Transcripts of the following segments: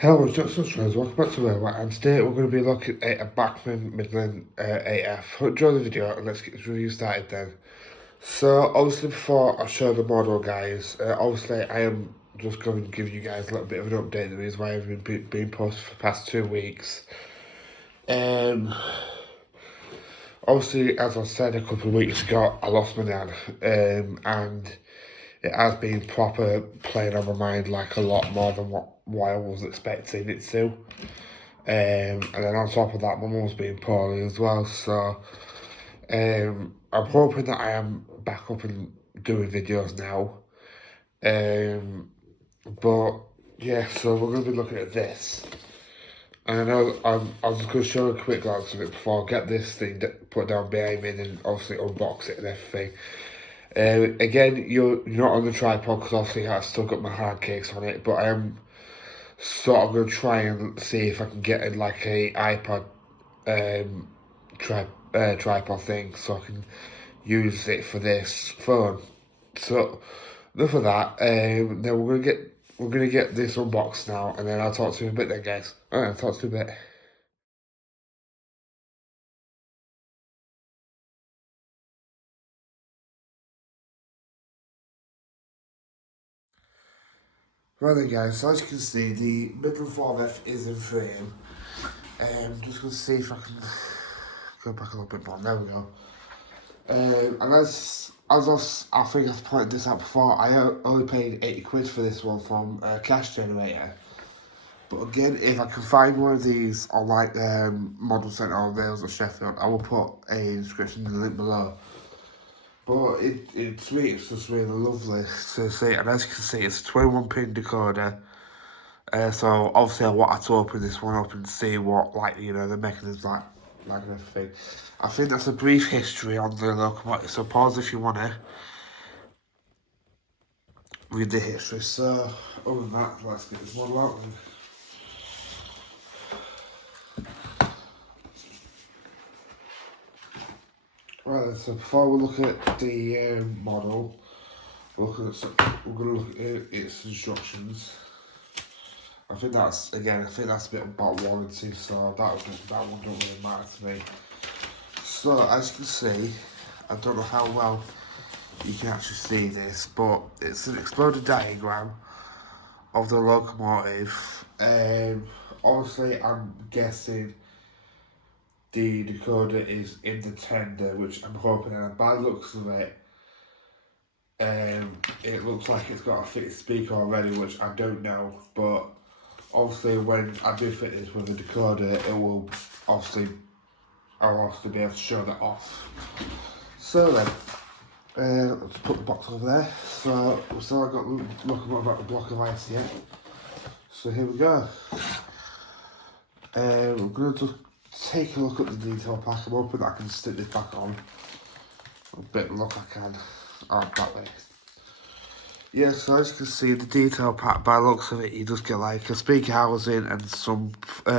Hello, Johnson friends, welcome back to Railway, and today we're going to be looking at a Bachmann Midland AF. Hope you enjoy the video, and let's get this review started then. So, obviously before I show the model, guys, obviously I am just going to give you guys a little bit of an update. The reason why I've been posted for the past 2 weeks. Obviously, as I said a couple of weeks ago, I lost my nan, and it has been proper playing on my mind like a lot more than what I was expecting it to. And then on top of that, my mum's been poorly as well. So I'm hoping that I am back up and doing videos now. But yeah, so we're going to be looking at this. And I know I was just going to show a quick glance of it before I get this thing put down behind me and obviously unbox it and everything. Again, you're not on the tripod because obviously I've still got my hard case on it, but I am sort of going to try and see if I can get in like a iPod tripod thing so I can use it for this phone. So enough of that. Then we're gonna get this unboxed now, and then I'll talk to you in a bit then, guys. Alright, I'll talk to you in a bit. Right then, guys, so as you can see, the middle 4F is in frame. Just going to see if I can go back a little bit more. There we go. And I think I've pointed this out before, I only paid 80 quid for this one from Cash Generator. But again, if I can find one of these on like Model Centre or Wales or Sheffield, I will put a description in the link below. But it's me, it's just really lovely to see. And as you can see, it's a 21-pin decoder. So obviously I wanted to open this one up and see what, like, you know, the mechanisms like and everything. I think that's a brief history on the locomotive, so pause if you want to read the history. So, other than that, let's get this model out then. Right then, so before we look at the model, we're going to look at its instructions. I think that's a bit about warranty, so that one don't really matter to me. So as you can see, I don't know how well you can actually see this, but it's an exploded diagram of the locomotive. Obviously, I'm guessing the decoder is in the tender, which I'm hoping, and by the looks of it, it looks like it's got a fitted speaker already, which I don't know, but obviously when I do fit this with the decoder, it will obviously, I'll also be able to show that off. So then, let's put the box over there. So we've still got looking about the block of ice here. So here we go. We're going to just take a look at the detail pack. I'm hoping that I can stick this back on. A bit of luck I can. Oh, that way. Yeah, so as you can see, the detail pack, by the looks of it, you just get like a speaker housing and some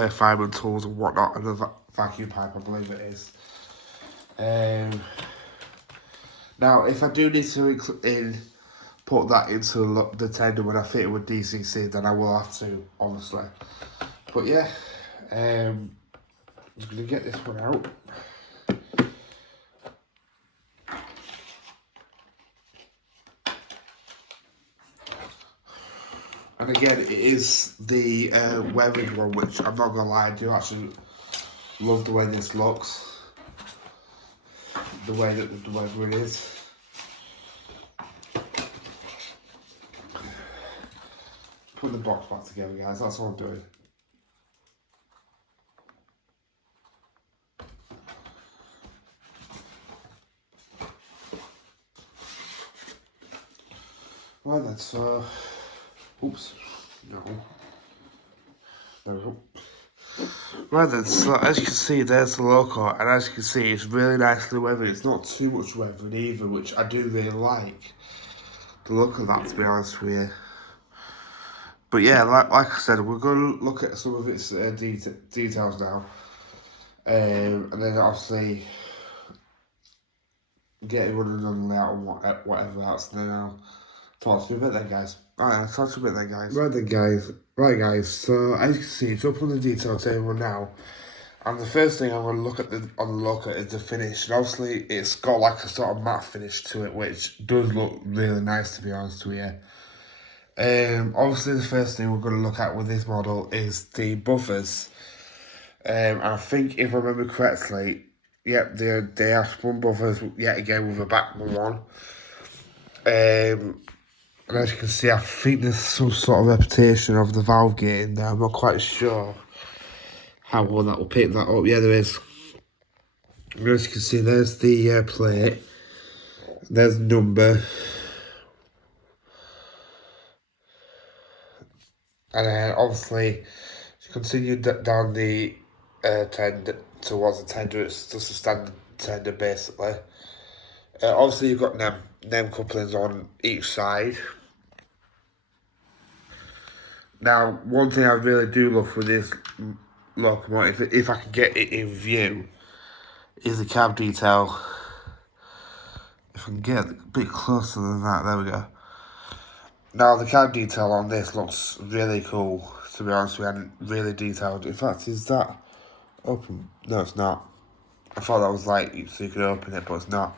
fireman tools and whatnot, and a vacuum pipe, I believe it is. Now, if I do need to put that into the tender when I fit it with DCC, then I will have to, obviously. But yeah, I'm just going to get this one out. And again, it is the weathered one, which I'm not going to lie, I do actually love the way this looks. The way that the weathering is. Put the box back together, guys, that's all I'm doing. Right then, so, oops, no, there we go. Right then, so as you can see, there's the logo, and as you can see, it's really nicely weathered. It's not too much weathered either, which I do really like the look of that, to be honest with you. But yeah, like I said, we're going to look at some of its details now, and then obviously get it running on layout and whatever else, and then I'll talk to you a bit then, guys. Alright, I'll talk a bit then, guys. Right, guys. So as you can see, it's up on the detail table now, and the first thing I'm going to look at on the locker is the finish. And obviously, it's got like a sort of matte finish to it, which does look really nice, to be honest with you. Obviously, the first thing we're going to look at with this model is the buffers. And I think if I remember correctly, yep, they are spun buffers yet again with a bachmann one. And as you can see, I think there's some sort of reputation of the valve gate in there. I'm not quite sure how well that will pick that up. Yeah, there is. And as you can see, there's the plate. There's the number. And then obviously, to continue down the tender towards the tender, it's just a standard tender basically. Obviously, you've got name couplings on each side. Now, one thing I really do love with this locomotive, if I can get it in view, is the cab detail. If I can get a bit closer than that, there we go. Now, the cab detail on this looks really cool, to be honest with you, and really detailed. In fact, is that open? No, it's not. I thought that was like, so you could open it, but it's not.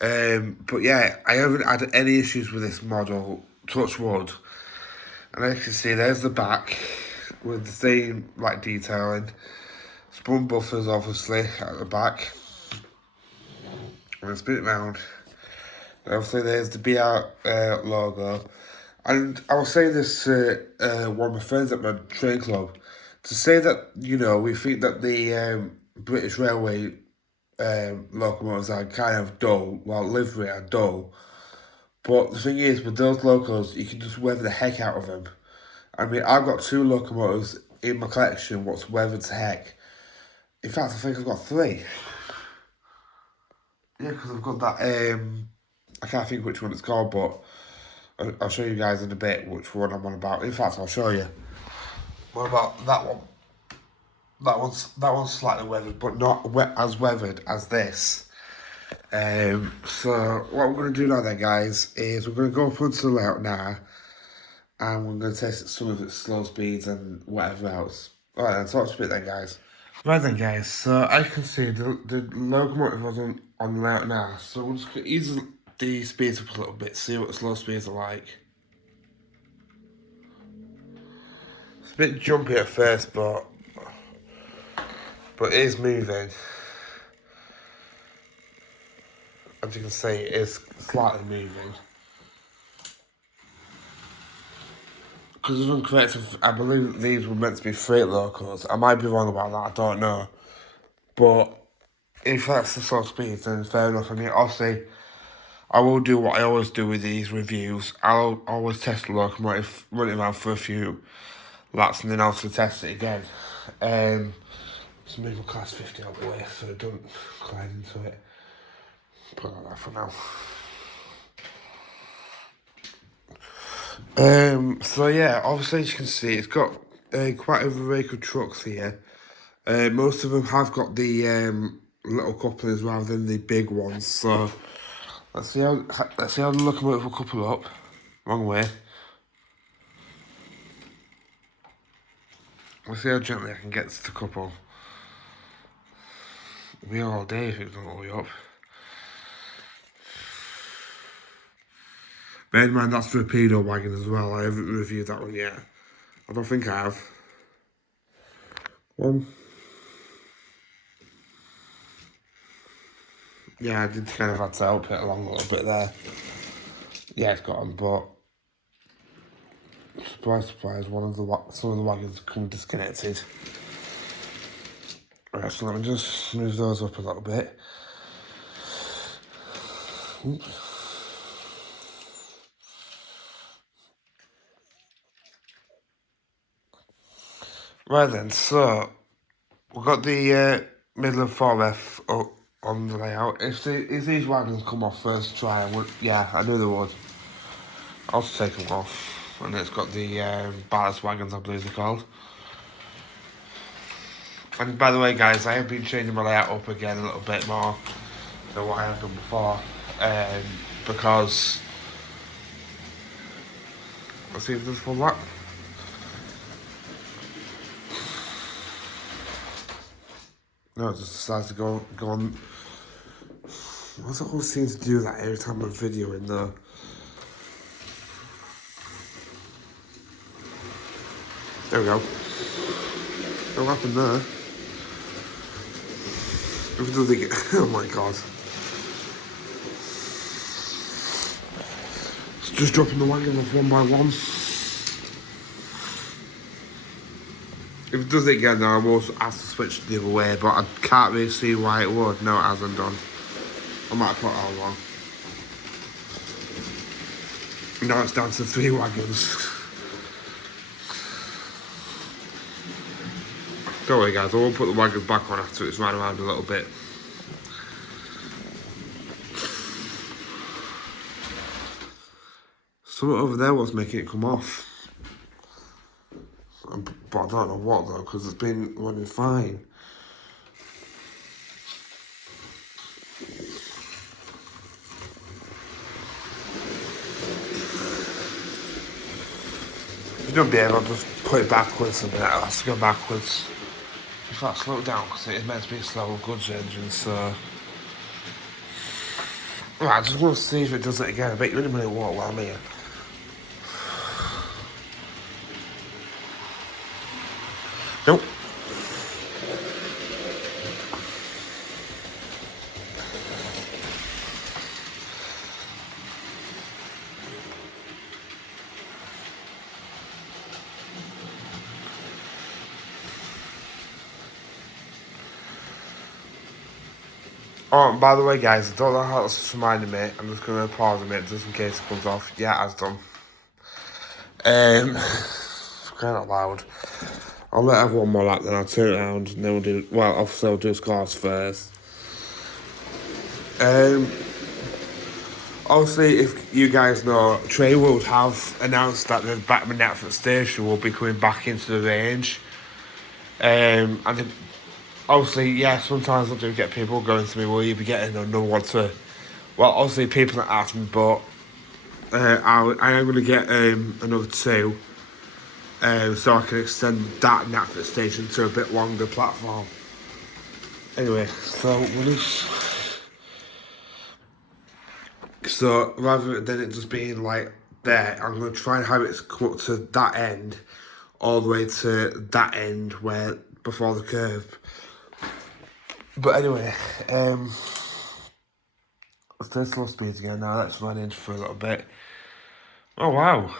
But yeah, I haven't had any issues with this model, touch wood. And as you can see, there's the back with the same like detailing. Spun buffers obviously at the back. And I spin it round. And obviously there's the BR logo. And I was saying this to one of my friends at my train club, to say that, you know, we think that the British Railway locomotives are kind of dull, well, livery are dull. But the thing is, with those locos, you can just weather the heck out of them. I mean, I've got 2 locomotives in my collection what's weathered to heck. In fact, I think I've got 3. Yeah, because I've got that, I can't think which one it's called, but I'll show you guys in a bit which one I'm on about. In fact, I'll show you. What about that one? That one's slightly weathered, but not as weathered as this. So what we're going to do now then, guys, is we're going to go up onto the layout now, and we're going to test some of its slow speeds and whatever else. Alright then, talk to a bit then, guys. Right then, guys, so as you can see, the locomotive was on the layout now, so we'll just ease the speeds up a little bit, see what the slow speeds are like. It's a bit jumpy at first, but it is moving. As you can see, it is slightly moving. Because if I'm correct, I believe these were meant to be freight locos. I might be wrong about that, I don't know. But if that's the slow speed, then fair enough. I mean, obviously, I will do what I always do with these reviews. I'll always test the locomotive, run it around for a few laps, and then I'll also test it again. So maybe we'll class 50 out the way so it don't glide into it. Put it like that for now. So yeah, obviously as you can see, it's got quite a variety of trucks here. Most of them have got the little couplings rather than the big ones. So let's see how the locomotive will couple up. Wrong way. Let's see how gently I can get to the couple. It'll be all day if it doesn't all the way up. Bear in mind that's for a pedo wagon as well. I haven't reviewed that one yet. I don't think I have. One. Yeah, I did kind of have to help it along a little bit there. Yeah, it's got on, but surprise, surprise, some of the wagons come disconnected. Right, so let me just move those up a little bit. Oops. Right then, so we've got the Midland 4F on the layout. If these wagons come off first try, yeah, I knew they would. I'll just take them off. And it's got the ballast wagons, I believe they're called. And by the way, guys, I have been changing my layout up again a little bit more than what I have done before. Because Let's see if this will that. No, it just decides to go on. What's it always seems to do that every time I'm videoing though? There we go. What happened there? If it doesn't get, oh my god. It's just dropping the wagon off one by one. If it does it again, then I will have to switch the other way, but I can't really see why it would. No, it hasn't done. I might have put it all wrong. Now it's down to 3 wagons. Don't worry guys, I won't put the wagons back on after it's run around a little bit. Something over there was making it come off. But I don't know what though, because it's been running fine. If you don't be able to just put it backwards and then it has to go backwards. In fact, slow it down because it is meant to be a slow goods engine, so. Right, I just want to see if it does it again. I bet you any minute what while I'm here. Nope. Oh, by the way, guys, I don't know how that's just reminding me. I'm just going to pause a minute just in case it comes off. Yeah, it has done. It's kind of loud. I'll let have one more lap, then I'll turn it around, and then we'll do. Well, obviously, I'll do scores first. Obviously, if you guys know, Traywood have announced that the Bachmann Netflix station will be coming back into the range. And obviously, yeah, sometimes I do get people going to me, will you be getting another one to... Well, obviously, people that ask me, but I am going to get another 2. So I can extend that Netflix station to a bit longer platform. Anyway, so we'll just... So rather than it just being like there, I'm going to try and have it come up to that end, all the way to that end where before the curve. But anyway, let's turn slow speeds again now. Let's run in for a little bit. Oh wow!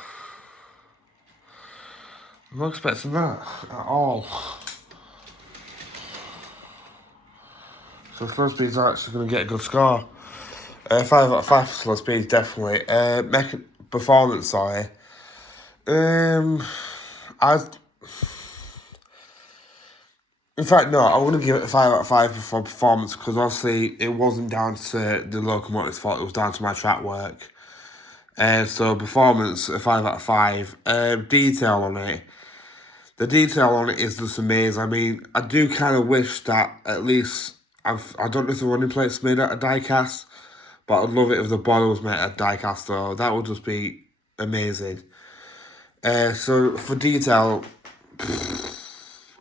I'm not expecting that at all. So slow speeds are actually going to get a good score. 5 out of 5 for slow speed, definitely. Performance, sorry. In fact, no, I wouldn't give it a 5 out of 5 for performance because obviously it wasn't down to the locomotive's fault, it was down to my track work. So performance, a 5 out of 5. Detail on it. The detail on it is just amazing. I mean, I do kind of wish that at least, I don't know if the running plate's made out of die cast, but I'd love it if the body was made out of die cast though. That would just be amazing. So for detail,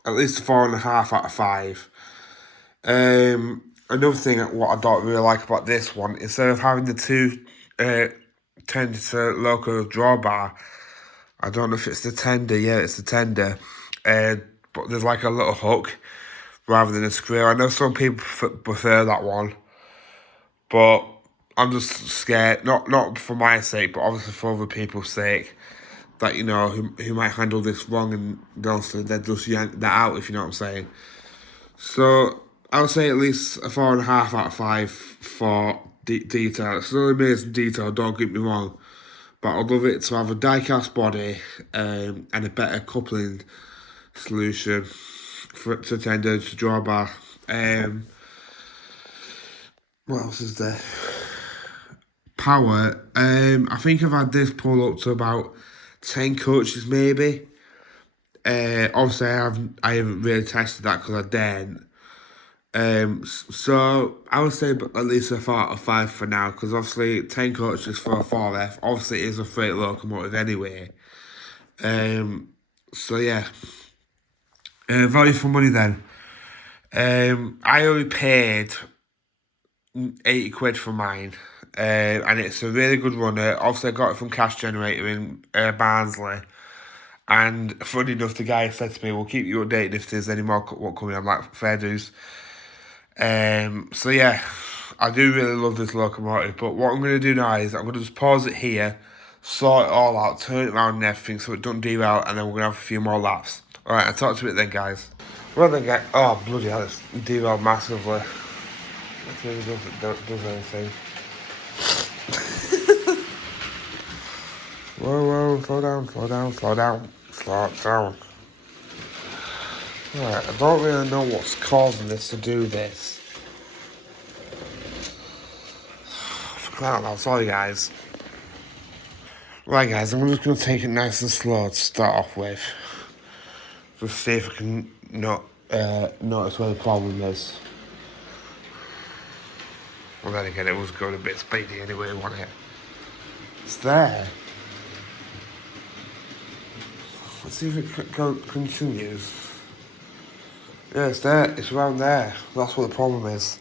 at least a 4.5 out of 5. Another thing what I don't really like about this one, instead of having the 2 tender to local drawbar, I don't know if it's the tender, yeah, it's the tender, but there's like a little hook rather than a screw. I know some people prefer that one, but I'm just scared, not for my sake, but obviously for other people's sake, that, you know, who might handle this wrong and they'll just yank that out, if you know what I'm saying. So I would say at least a 4.5 out of 5 for detail. It's still amazing detail, don't get me wrong, but I'd love it to have a die-cast body and a better coupling solution for it to tender to drawbar. What else is there? Power. I think I've had this pull up to about 10 coaches maybe. Obviously I haven't really tested that because I didn't. So I would say at least a 4 out of 5 for now, because obviously 10 coaches for a 4F, obviously it is a freight locomotive anyway. So yeah, value for money then. I only paid 80 quid for mine. And it's a really good runner. Obviously, I got it from Cash Generator in Barnsley. And funny enough, the guy said to me, "We'll keep you updated if there's any more what coming." I'm like, "Fair dues." So yeah, I do really love this locomotive. But what I'm going to do now is I'm going to just pause it here, sort it all out, turn it around and everything so it doesn't derail, and then we're going to have a few more laps. All right, I'll talk to you then, guys. Well then, guys. Oh bloody hell, it's derailed massively. It really does anything. Whoa, slow down. Right, I don't really know what's causing this to do this. For crying out loud, sorry guys. Right guys, I'm just going to take it nice and slow to start off with. Just see if I can notice where the problem is. Well then again, it was going a bit speedy anyway, wasn't it? It's there. Let's see if it continues. Yeah, it's there. It's around there. That's what the problem is.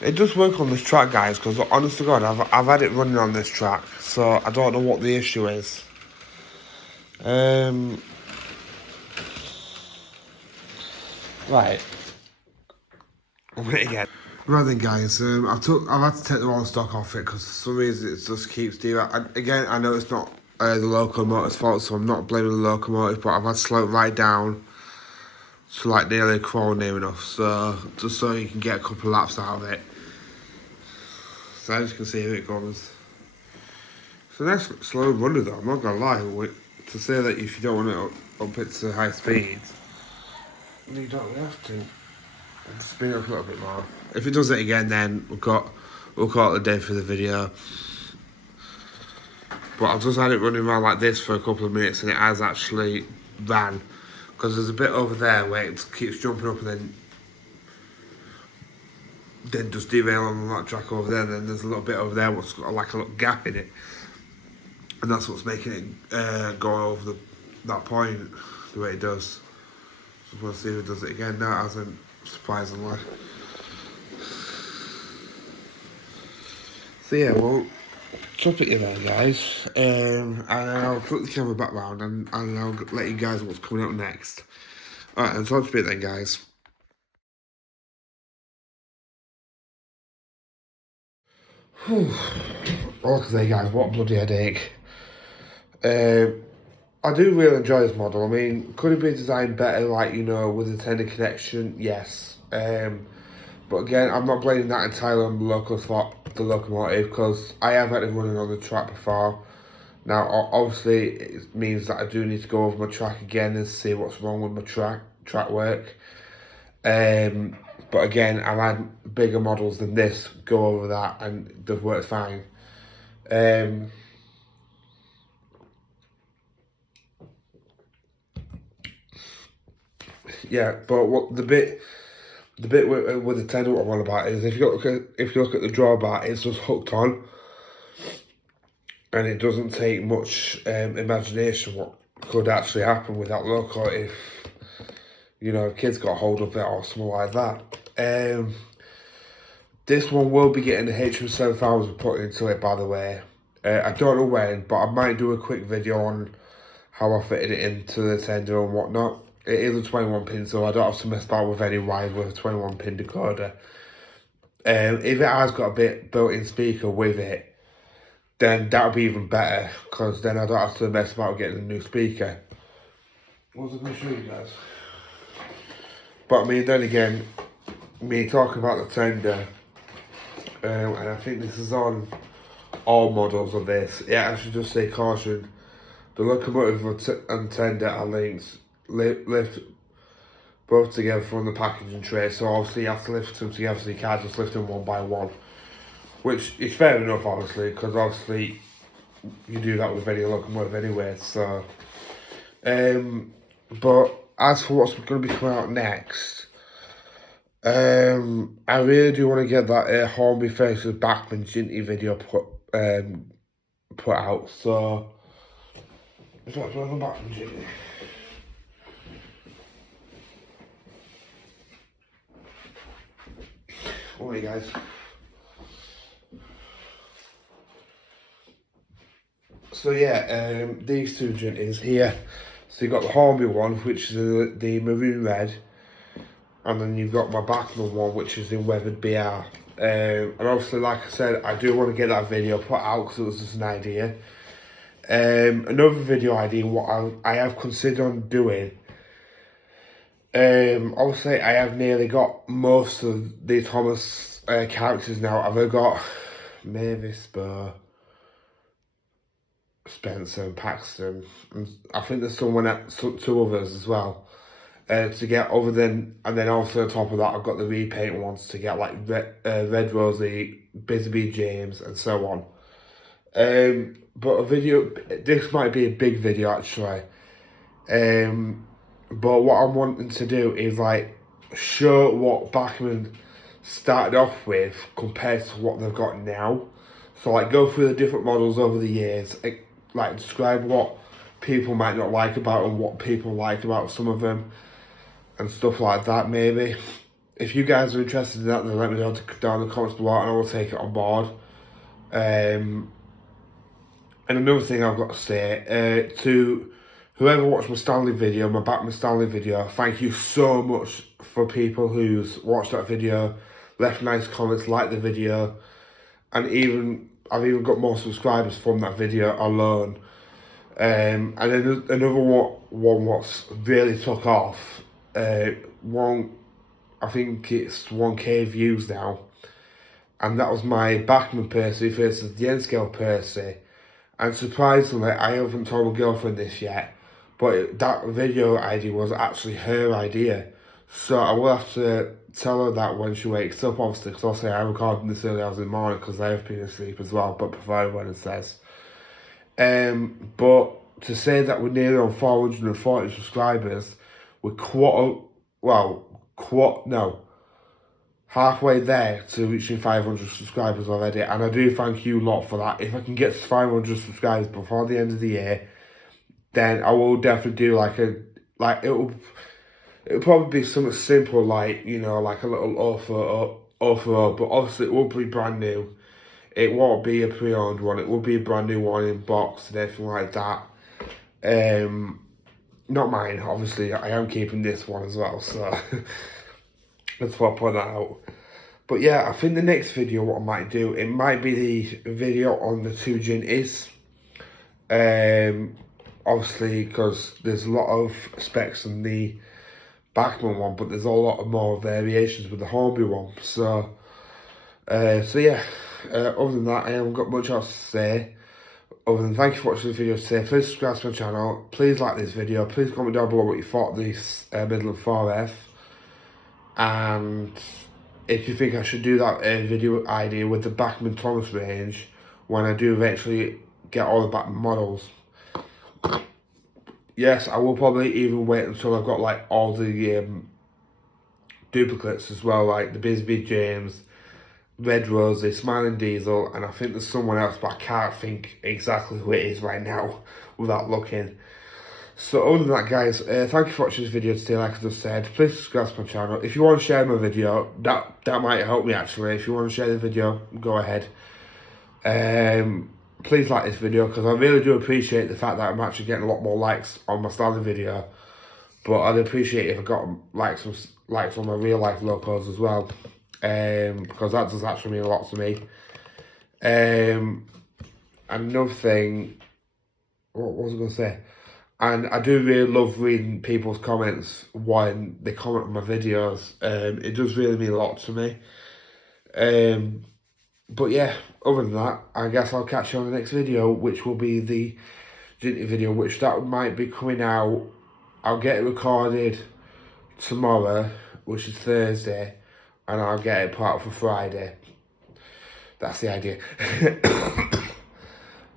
It does work on this track, guys, because honest to God, I've had it running on this track, so I don't know what the issue is. Right. I'm gonna again. Right then, guys. I've had to take the wrong stock off it because for some reason it just keeps doing that. And again, I know it's not the locomotive's fault, so I'm not blaming the locomotive, but I've had to slow it right down to like nearly a crawl near enough, so just so you can get a couple of laps out of it. So as you can see, here it goes. It's a nice slow runner though, I'm not gonna lie. To say that if you don't want to up it to high speeds, you don't really have to. Speed up a little bit more. If it does it again, then we'll call it a day for the video. But I've just had it running around like this for a couple of minutes, and it has actually ran. Because there's a bit over there where it keeps jumping up and then just derail on that track over there. And then there's a little bit over there what's got like a little gap in it, and that's what's making it go over that point the way it does. Just want to see if it does it again. No, it hasn't, surprisingly. So yeah, well, stop it there, guys. And I'll put the camera back round and I'll let you guys know what's coming up next. Alright, and talk to you then, guys. Okay, guys, what a bloody headache. I do really enjoy this model. I mean, could it be designed better, like, you know, with a tender connection? Yes. But again, I'm not blaming that entirely on the locomotive, because I have had it running on the track before. Now, obviously, it means that I do need to go over my track again and see what's wrong with my track work. But again, I've had bigger models than this go over that, and they've worked fine. Yeah, but what the bit with the tender, what I'm on about is if you look at the drawbar, it's just hooked on, and it doesn't take much imagination what could actually happen with that loco if, you know, kids got hold of it or something like that. This one will be getting the HM7000 put into it, by the way. I don't know when, but I might do a quick video on how I fitted it into the tender and whatnot. It is a 21 pin, so I don't have to mess about with any wires with a 21 pin decoder. If it has got a built-in speaker with it, then that'll be even better, because then I don't have to mess about getting a new speaker. What was I going to show you guys? But I mean, then again, me talking about the tender, and I think this is on all models of this, it actually does say caution. The locomotive and tender are linked, lift both together from the packaging tray, so obviously you have to lift them together, so you can't just lift them one by one. Which is fair enough, obviously, because obviously you do that with any locomotive anyway, so. But as for what's going to be coming out next, I really do want to get that Hornby versus Bachmann Ginty video put out. So is that the Bachmann Ginty? Alright, guys. So yeah, these two Ginties here. So you've got the Hornby one, which is the maroon red, and then you've got my Bachmann one, which is in weathered BR. And obviously, like I said, I do want to get that video put out because it was just an idea. Another video idea, what I have considered on doing. Obviously, I have nearly got most of the Thomas characters now. I've got Mavis, Burr, Spencer, and Paxton, and I think there's two others as well. To get other than, and then also on top of that, I've got the repaint ones to get like Red Rosie, Bisbee James, and so on. But a video, this might be a big video actually. But what I'm wanting to do is like show what Bachmann started off with compared to what they've got now. So like go through the different models over the years, like describe what people might not like about and what people like about some of them and stuff like that maybe. If you guys are interested in that, then let me know down in the comments below and I will take it on board. And another thing I've got to say, to whoever watched my Stanley video, my Batman Stanley video, thank you so much for people who's watched that video, left nice comments, liked the video, and I've even got more subscribers from that video alone. And then another one what's really took off, I think it's 1k views now, and that was my Bachmann Percy versus the N-Scale Percy. And surprisingly, I haven't told my girlfriend this yet, but that video idea was actually her idea. So I will have to tell her that when she wakes up, obviously, because I'll say I'm recording this early hours in the morning because I have been asleep as well, but provided when it says. But to say that we're nearly on 440 subscribers, we're halfway there to reaching 500 subscribers already, and I do thank you lot for that. If I can get to 500 subscribers before the end of the year, then I will definitely do it'll probably be something simple like, you know, like a little offer, but obviously it will be brand new. It won't be a pre-owned one, it will be a brand new one in box and everything like that. Not mine, obviously, I am keeping this one as well, so that's why I put that out. But yeah, I think the next video, what I might do, it might be the video on the two Ginties. Obviously, because there's a lot of specs on the Bachmann one, but there's a lot of more variations with the Hornby one. So yeah, other than that, I haven't got much else to say. Other than thank you for watching the video today. Please subscribe to my channel. Please like this video. Please comment down below what you thought of this Midland 4F. And if you think I should do that video idea with the Bachmann Thomas range when I do eventually get all the Bachmann models. Yes, I will probably even wait until I've got like all the duplicates as well, like the Bisbee James, Red Rosie, Smiling Diesel, and I think there's someone else, but I can't think exactly who it is right now without looking. So other than that, guys, thank you for watching this video today. Like I just said, please subscribe to my channel. If you want to share my video, that might help me actually. If you want to share the video, go ahead. Please like this video because I really do appreciate the fact that I'm actually getting a lot more likes on my standard video. But I'd appreciate if I got likes on my real life locals as well. Because that does actually mean a lot to me. Another thing, what was I going to say? And I do really love reading people's comments when they comment on my videos. It does really mean a lot to me. But yeah, other than that, I guess I'll catch you on the next video, which will be the Ginty video, which that might be coming out. I'll get it recorded tomorrow, which is Thursday, and I'll get it put out for Friday. That's the idea.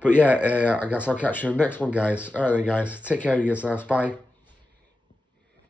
But yeah, I guess I'll catch you on the next one, guys. Alright then, guys. Take care of yourselves. Bye.